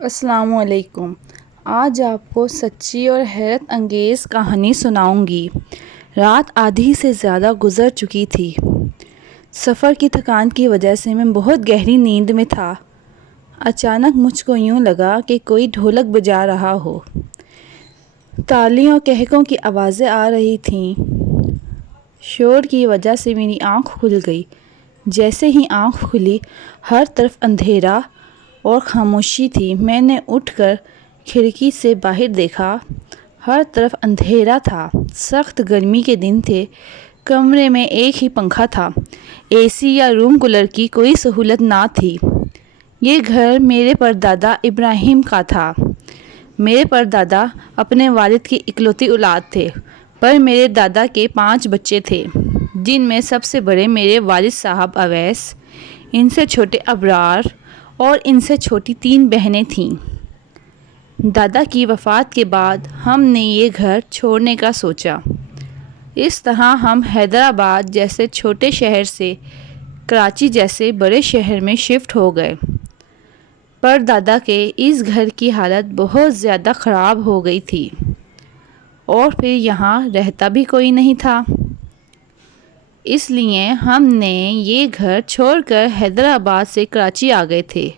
السلام علیکم۔ آج آپ کو سچی اور حیرت انگیز کہانی سناؤں گی۔ رات آدھی سے زیادہ گزر چکی تھی۔ سفر کی تھکان کی وجہ سے میں بہت گہری نیند میں تھا۔ اچانک مجھ کو یوں لگا کہ کوئی ڈھولک بجا رہا ہو۔ تالیوں اور قہقہوں کی آوازیں آ رہی تھیں۔ شور کی وجہ سے میری آنکھ کھل گئی۔ جیسے ہی آنکھ کھلی، ہر طرف اندھیرا اور خاموشی تھی۔ میں نے اٹھ کر کھڑکی سے باہر دیکھا۔ ہر طرف اندھیرا تھا۔ سخت گرمی کے دن تھے۔ کمرے میں ایک ہی پنکھا تھا۔ اے سی یا روم کولر کی کوئی سہولت نہ تھی۔ یہ گھر میرے پردادا ابراہیم کا تھا۔ میرے پردادا اپنے والد کی اکلوتی اولاد تھے، پر میرے دادا کے 5 بچے تھے، جن میں سب سے بڑے میرے والد صاحب اویس، ان سے چھوٹے ابرار اور ان سے چھوٹی 3 بہنیں تھیں۔ دادا کی وفات کے بعد ہم نے یہ گھر چھوڑنے کا سوچا۔ اس طرح ہم حیدرآباد جیسے چھوٹے شہر سے کراچی جیسے بڑے شہر میں شفٹ ہو گئے۔ پر دادا کے اس گھر کی حالت بہت زیادہ خراب ہو گئی تھی، اور پھر یہاں رہتا بھی کوئی نہیں تھا۔ اس لیے ہم نے یہ گھر چھوڑ کر حیدرآباد سے کراچی آ گئے تھے،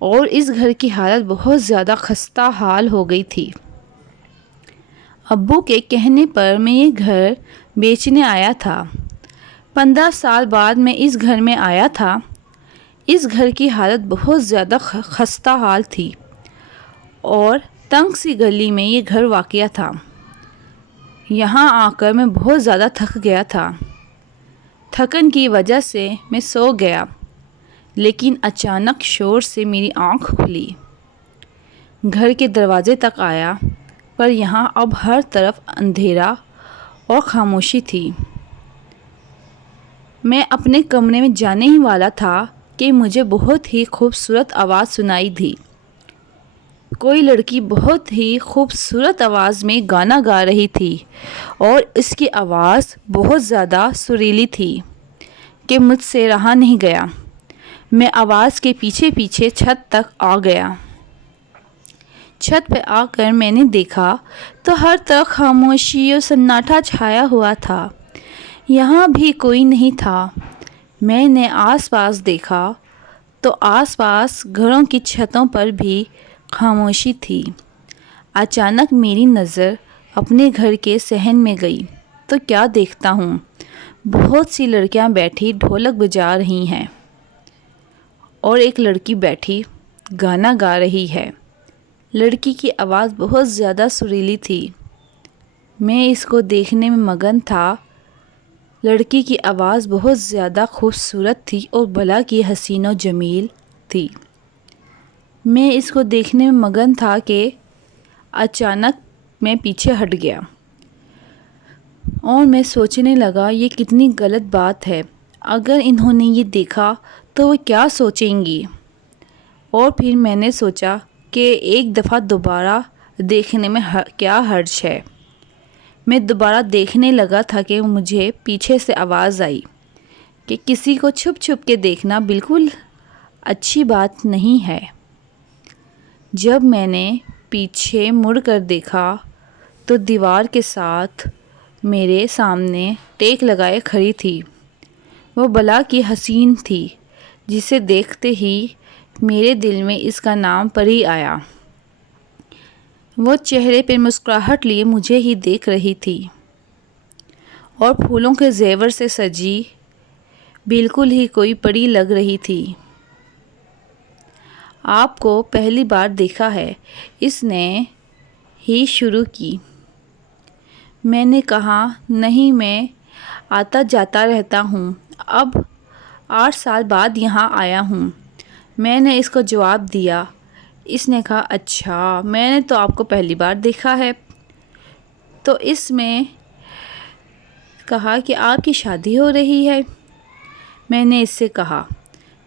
اور اس گھر کی حالت بہت زیادہ خستہ حال ہو گئی تھی۔ ابو کے کہنے پر میں یہ گھر بیچنے آیا تھا۔ 15 سال بعد میں اس گھر میں آیا تھا۔ اس گھر کی حالت بہت زیادہ خستہ حال تھی، اور تنگ سی گلی میں یہ گھر واقع تھا۔ یہاں آ کر میں بہت زیادہ تھک گیا تھا۔ تھکن کی وجہ سے میں سو گیا، لیکن اچانک شور سے میری آنکھ کھلی۔ گھر کے دروازے تک آیا، پر یہاں اب ہر طرف اندھیرا اور خاموشی تھی۔ میں اپنے کمرے میں جانے ہی والا تھا کہ مجھے بہت ہی خوبصورت آواز سنائی دی۔ کوئی لڑکی بہت ہی خوبصورت آواز میں گانا گا رہی تھی، اور اس کی آواز بہت زیادہ سریلی تھی کہ مجھ سے رہا نہیں گیا۔ میں آواز کے پیچھے پیچھے چھت تک آ گیا۔ چھت پہ آ کر میں نے دیکھا تو ہر طرف خاموشی اور سناٹا چھایا ہوا تھا۔ یہاں بھی کوئی نہیں تھا۔ میں نے آس پاس دیکھا تو آس پاس گھروں کی چھتوں پر بھی خاموشی تھی۔ اچانک میری نظر اپنے گھر کے صحن میں گئی تو کیا دیکھتا ہوں، بہت سی لڑکیاں بیٹھی ڈھولک بجا رہی ہیں، اور ایک لڑکی بیٹھی گانا گا رہی ہے۔ لڑکی کی آواز بہت زیادہ سریلی تھی۔ میں اس کو دیکھنے میں مگن تھا۔ لڑکی کی آواز بہت زیادہ خوبصورت تھی اور بلا کی حسین و جمیل تھی۔ میں اس کو دیکھنے میں مگن تھا کہ اچانک میں پیچھے ہٹ گیا، اور میں سوچنے لگا یہ کتنی غلط بات ہے۔ اگر انہوں نے یہ دیکھا تو وہ کیا سوچیں گی؟ اور پھر میں نے سوچا کہ ایک دفعہ دوبارہ دیکھنے میں کیا حرج ہے۔ میں دوبارہ دیکھنے لگا تھا کہ مجھے پیچھے سے آواز آئی کہ کسی کو چھپ چھپ کے دیکھنا بالکل اچھی بات نہیں ہے۔ جب میں نے پیچھے مڑ کر دیکھا تو دیوار کے ساتھ میرے سامنے ٹیک لگائے کھڑی تھی۔ وہ بلا کی حسین تھی، جسے دیکھتے ہی میرے دل میں اس کا نام پری آیا۔ وہ چہرے پہ مسکراہٹ لیے مجھے ہی دیکھ رہی تھی، اور پھولوں کے زیور سے سجی بالکل ہی کوئی پری لگ رہی تھی۔ آپ کو پہلی بار دیکھا ہے، اس نے ہی شروع کی۔ میں نے کہا، نہیں، میں آتا جاتا رہتا ہوں، اب 8 سال بعد یہاں آیا ہوں۔ میں نے اس کو جواب دیا۔ اس نے کہا، اچھا، میں نے تو آپ کو پہلی بار دیکھا ہے۔ تو اس میں کہا کہ آپ کی شادی ہو رہی ہے۔ میں نے اس سے کہا۔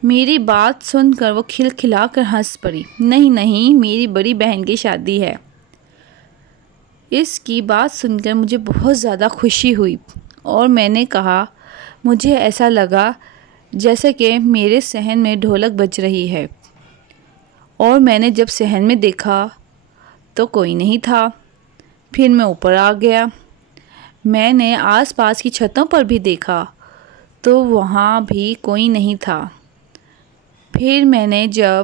میری بات سن کر وہ کھلکھلا کر ہنس پڑی۔ نہیں نہیں، میری بڑی بہن کی شادی ہے۔ اس کی بات سن کر مجھے بہت زیادہ خوشی ہوئی، اور میں نے کہا، مجھے ایسا لگا جیسے کہ میرے صحن میں ڈھولک بج رہی ہے، اور میں نے جب صحن میں دیکھا تو کوئی نہیں تھا۔ پھر میں اوپر آ گیا۔ میں نے آس پاس کی چھتوں پر بھی دیکھا تو وہاں بھی کوئی نہیں تھا۔ پھر میں نے جب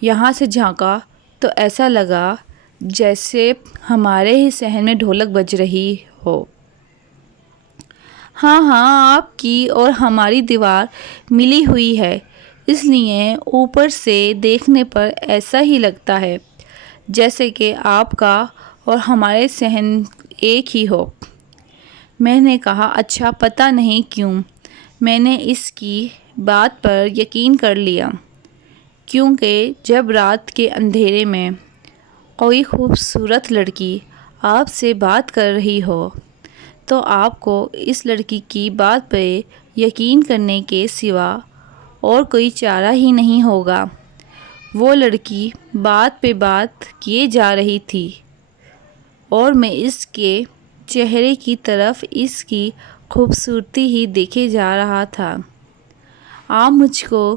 یہاں سے جھانکا تو ایسا لگا جیسے ہمارے ہی صحن میں ڈھولک بج رہی ہو۔ ہاں، آپ کی اور ہماری دیوار ملی ہوئی ہے، اس لیے اوپر سے دیکھنے پر ایسا ہی لگتا ہے جیسے کہ آپ کا اور ہمارے صحن ایک ہی ہو۔ میں نے کہا اچھا، پتہ نہیں کیوں میں نے اس کی بات پر یقین کر لیا، کیونکہ جب رات کے اندھیرے میں کوئی خوبصورت لڑکی آپ سے بات کر رہی ہو تو آپ کو اس لڑکی کی بات پہ یقین کرنے کے سوا اور کوئی چارہ ہی نہیں ہوگا۔ وہ لڑکی بات پہ بات کیے جا رہی تھی اور میں اس کے چہرے کی طرف اس کی خوبصورتی ہی دیکھے جا رہا تھا۔ آپ مجھ کو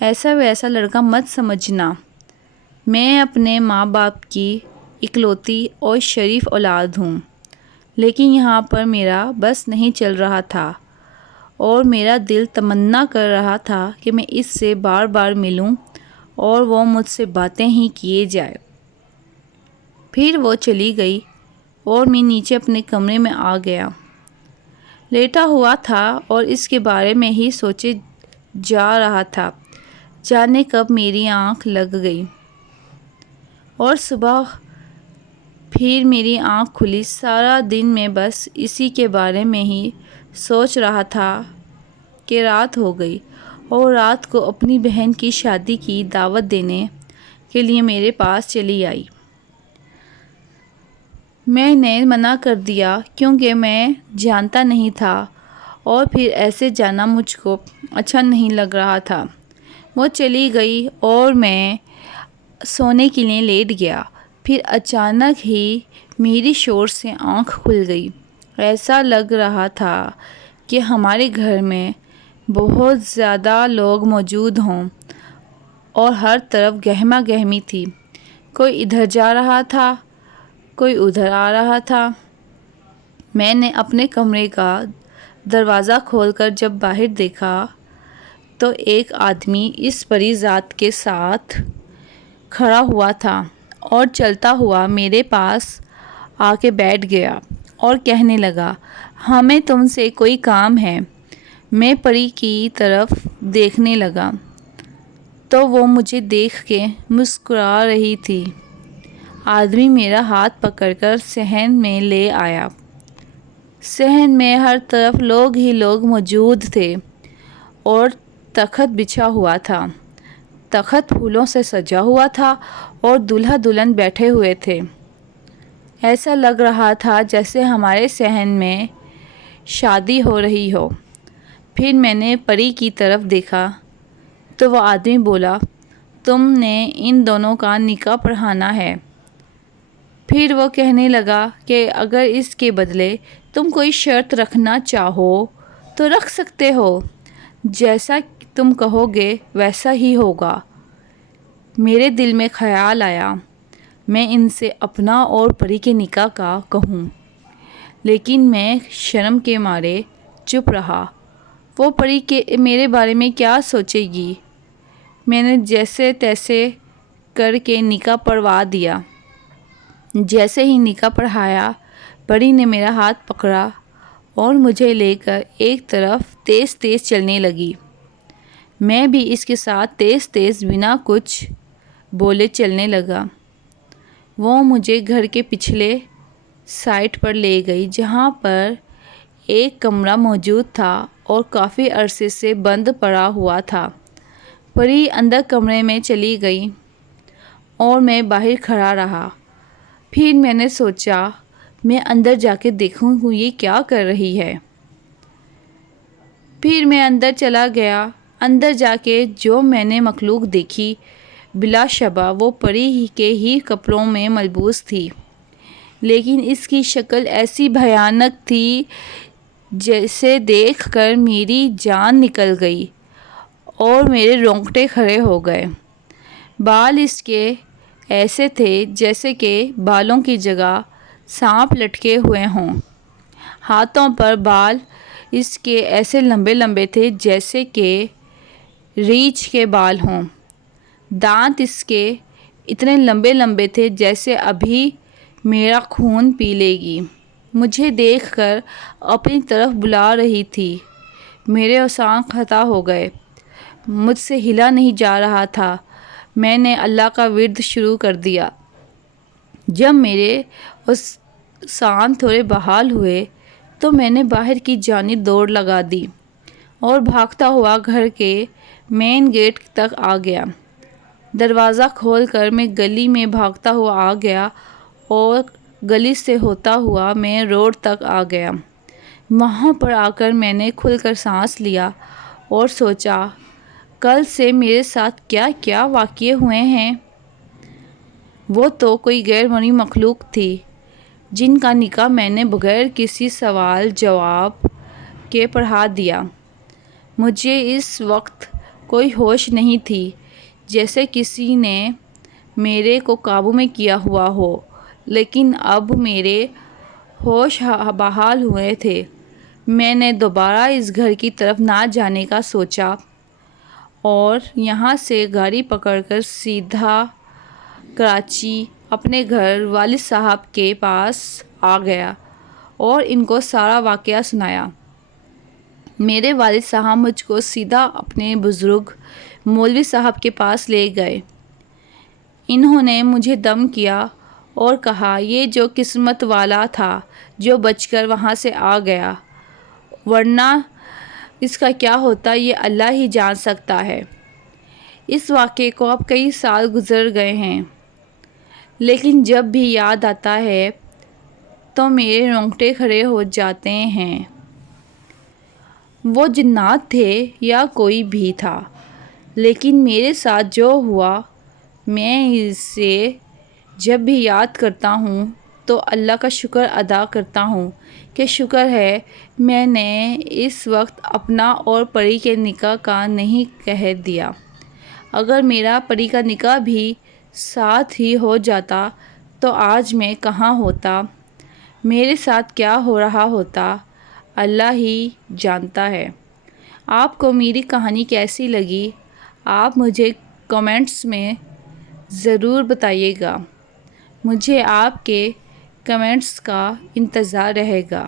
ایسا ویسا لڑکا مت سمجھنا، میں اپنے ماں باپ کی اکلوتی اور شریف اولاد ہوں، لیکن یہاں پر میرا بس نہیں چل رہا تھا اور میرا دل تمنا کر رہا تھا کہ میں اس سے بار بار ملوں اور وہ مجھ سے باتیں ہی کیے جائے۔ پھر وہ چلی گئی اور میں نیچے اپنے کمرے میں آ گیا، لیٹا ہوا تھا اور اس کے بارے میں ہی سوچے جا رہا تھا۔ جانے کب میری آنکھ لگ گئی اور صبح پھر میری آنکھ کھلی۔ سارا دن میں بس اسی کے بارے میں ہی سوچ رہا تھا کہ رات ہو گئی اور رات کو اپنی بہن کی شادی کی دعوت دینے کے لیے میرے پاس چلی آئی۔ میں نے منع کر دیا کیونکہ میں جانتا نہیں تھا اور پھر ایسے جانا مجھ کو اچھا نہیں لگ رہا تھا۔ وہ چلی گئی اور میں سونے کے لیے لیٹ گیا۔ پھر اچانک ہی میری شور سے آنکھ کھل گئی۔ ایسا لگ رہا تھا کہ ہمارے گھر میں بہت زیادہ لوگ موجود ہوں اور ہر طرف گہما گہمی تھی۔ کوئی ادھر جا رہا تھا، کوئی ادھر آ رہا تھا۔ میں نے اپنے کمرے کا دروازہ کھول کر جب باہر دیکھا تو ایک آدمی اس پری ذات کے ساتھ کھڑا ہوا تھا اور چلتا ہوا میرے پاس آ کے بیٹھ گیا اور کہنے لگا، ہمیں تم سے کوئی کام ہے۔ میں پری کی طرف دیکھنے لگا تو وہ مجھے دیکھ کے مسکرا رہی تھی۔ آدمی میرا ہاتھ پکڑ کر صحن میں لے آیا۔ صحن میں ہر طرف لوگ ہی لوگ موجود تھے اور تخت بچھا ہوا تھا۔ تخت پھولوں سے سجا ہوا تھا اور دولہا دلہن بیٹھے ہوئے تھے۔ ایسا لگ رہا تھا جیسے ہمارے صحن میں شادی ہو رہی ہو۔ پھر میں نے پری کی طرف دیکھا تو وہ آدمی بولا، تم نے ان دونوں کا نکاح پڑھانا ہے۔ پھر وہ کہنے لگا کہ اگر اس کے بدلے تم کوئی شرط رکھنا چاہو تو رکھ سکتے ہو، جیسا تم کہو گے ویسا ہی ہوگا۔ میرے دل میں خیال آیا میں ان سے اپنا اور پری کے نکاح کا کہوں، لیکن میں شرم کے مارے چپ رہا۔ وہ پری کے میرے بارے میں کیا سوچے گی؟ میں نے جیسے تیسے کر کے نکاح پڑھوا دیا۔ جیسے ہی نکاح پڑھایا، پری نے میرا ہاتھ پکڑا اور مجھے لے کر ایک طرف تیز تیز چلنے لگی۔ میں بھی اس کے ساتھ تیز تیز بنا کچھ بولے چلنے لگا۔ وہ مجھے گھر کے پچھلے سائٹ پر لے گئی جہاں پر ایک کمرہ موجود تھا اور کافی عرصے سے بند پڑا ہوا تھا۔ پری اندر کمرے میں چلی گئی اور میں باہر کھڑا رہا۔ پھر میں نے سوچا میں اندر جا کے دیکھوں یہ کیا کر رہی ہے۔ پھر میں اندر چلا گیا۔ اندر جا کے جو میں نے مخلوق دیکھی بلا شبہ وہ پری کے ہی کپڑوں میں ملبوس تھی، لیکن اس کی شکل ایسی بھیانک تھی جسے دیکھ کر میری جان نکل گئی اور میرے رونگٹے کھڑے ہو گئے۔ بال اس کے ایسے تھے جیسے کہ بالوں کی جگہ سانپ لٹکے ہوئے ہوں۔ ہاتھوں پر بال اس کے ایسے لمبے لمبے تھے جیسے کہ ریچھ کے بال ہوں۔ دانت اس کے اتنے لمبے لمبے تھے جیسے ابھی میرا خون پی لے گی۔ مجھے دیکھ کر اپنی طرف بلا رہی تھی۔ میرے اعصاب ختم ہو گئے، مجھ سے ہلا نہیں جا رہا تھا۔ میں نے اللہ کا ورد شروع کر دیا۔ جب میرے اعصاب تھوڑے بحال ہوئے تو میں نے باہر کی جانب دوڑ لگا دی اور بھاگتا ہوا گھر کے مین گیٹ تک آ گیا۔ دروازہ کھول کر میں گلی میں بھاگتا ہوا آ گیا اور گلی سے ہوتا ہوا میں روڈ تک آ گیا۔ وہاں پر آ کر میں نے کھل کر سانس لیا اور سوچا کل سے میرے ساتھ کیا کیا واقعے ہوئے ہیں۔ وہ تو کوئی غیر مرئی مخلوق تھی جن کا نکاح میں نے بغیر کسی سوال جواب کے پڑھا دیا۔ مجھے اس وقت کوئی ہوش نہیں تھی، جیسے کسی نے میرے کو قابو میں کیا ہوا ہو، لیکن اب میرے ہوش بحال ہوئے تھے۔ میں نے دوبارہ اس گھر کی طرف نہ جانے کا سوچا اور یہاں سے گاڑی پکڑ کر سیدھا کراچی اپنے گھر والد صاحب کے پاس آ گیا اور ان کو سارا واقعہ سنایا۔ میرے والد صاحب مجھ کو سیدھا اپنے بزرگ مولوی صاحب کے پاس لے گئے۔ انہوں نے مجھے دم کیا اور کہا یہ جو قسمت والا تھا جو بچ کر وہاں سے آ گیا، ورنہ اس کا کیا ہوتا یہ اللہ ہی جان سکتا ہے۔ اس واقعے کو اب کئی سال گزر گئے ہیں، لیکن جب بھی یاد آتا ہے تو میرے رونگٹے کھڑے ہو جاتے ہیں۔ وہ جنات تھے یا کوئی بھی تھا، لیکن میرے ساتھ جو ہوا میں اسے جب بھی یاد کرتا ہوں تو اللہ کا شکر ادا کرتا ہوں کہ شکر ہے میں نے اس وقت اپنا اور پری کے نکاح کا نہیں کہہ دیا۔ اگر میرا پری کا نکاح بھی ساتھ ہی ہو جاتا تو آج میں کہاں ہوتا، میرے ساتھ کیا ہو رہا ہوتا، اللہ ہی جانتا ہے۔ آپ کو میری کہانی کیسی لگی آپ مجھے کمنٹس میں ضرور بتائیے گا۔ مجھے آپ کے کمنٹس کا انتظار رہے گا۔